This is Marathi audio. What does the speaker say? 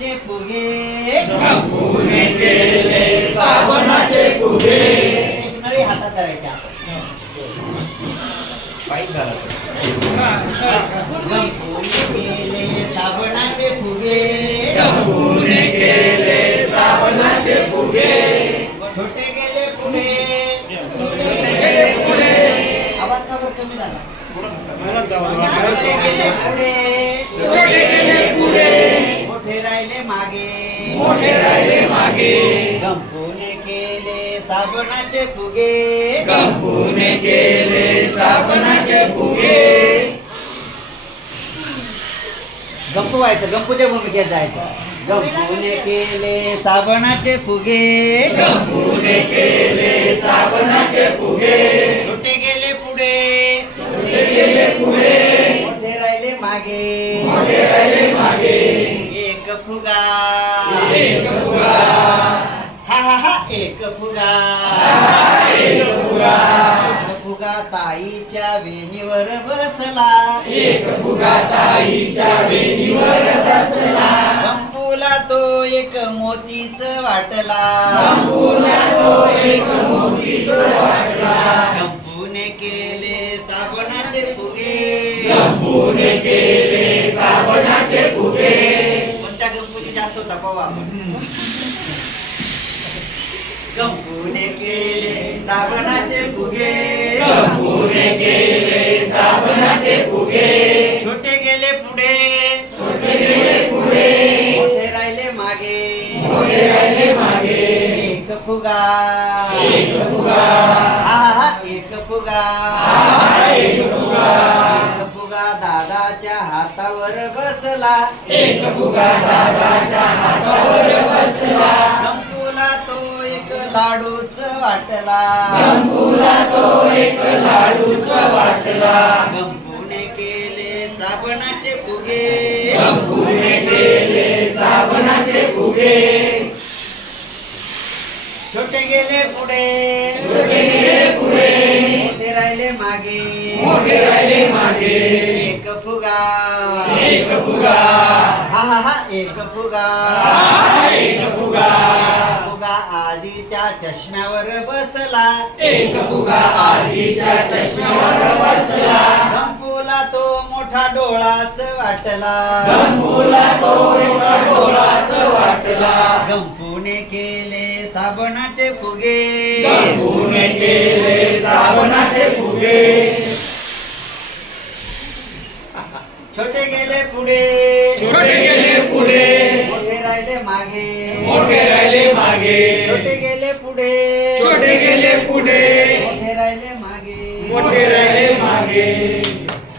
साबणाचे फुगे गंपूने केले साबणाचे फुगे. नळी हातात धरायच्या गंपूने केले साबणाचे फुगे गंपूने केले साबणाचे फुगे. छोटे गेले पुढे आवाज का बरं कमी झाला छोटे गेले पुढे छोटे गेले पुढे मोठे राहिले मागे मोठे राहिले मागे. गंपूने केले साबणाचे फुगे गंपूने केले साबणाचे फुगे. गप्पू व्हायचं गप्पूच्या भूमिकेत जायचं गंपूने केले साबणाचे फुगे गंपूने केले साबणाचे फुगे. छोटे गेले पुढे छोटे गेले पुढे मोठे राहिले मागे मोठे राहिले मागे. एक फुगा एक फुगा हा हा हा एक फुगा एक फुगा. एक फुगा ताईच्या वेणीवर बसला एक फुगा ताईच्या वेणीवर बसला. गंपूला तो एक मोतीच वाटला गंपूला तो एक मोतीच वाटला. गंपूने केले साबणाचे फुगे गंपूने केले साबणाचे फुगे. कोणत्या गंपूची जास्त होता पाहू आपण गंपूने केले साबणाचे फुगे गंपूने केले साबणाचे फुगे. छोटे गेले पुढे छोटे गेले पुढे मोठे राहिले मागे मोठे राहिले मागे. एक फुगा एक फुगा हा हा एक फुगा एक फुगा. एक फुगा दादाच्या हातावर बसला एक फुगा दादाच्या हातावर बसला. गंपूला तो एक लाडूच वाटला गंपूला तो एक लाडूच वाटला. गंपूने केले साबणाचे फुगे गंपूने केले साबणाचे फुगे. छोटे गेले पुढे छोटे गेले पुढे मोठे राहिले मागे मोठे राहिले मागे. एक फुगा एक फुगा हा हा हा एक फुगा एक फुगा. फुगा आजीच्या चष्म्यावर बसला एक फुगा आजीच्या चष्म्यावर बसला. गंपूला तो मोठा डोळाच वाटला गंपूला तो एक डोळाच वाटला. गंपूने केले साबणाचे फुगे गंपूने केले साबणाचे फुगे. छोटे गेले पुढे छोटे गेले पुढे मोठे राहिले मागे मोठे राहिले मागे. छोटे गेले पुढे छोटे गेले पुढे मोठे राहिले मागे मोठे राहिले मागे.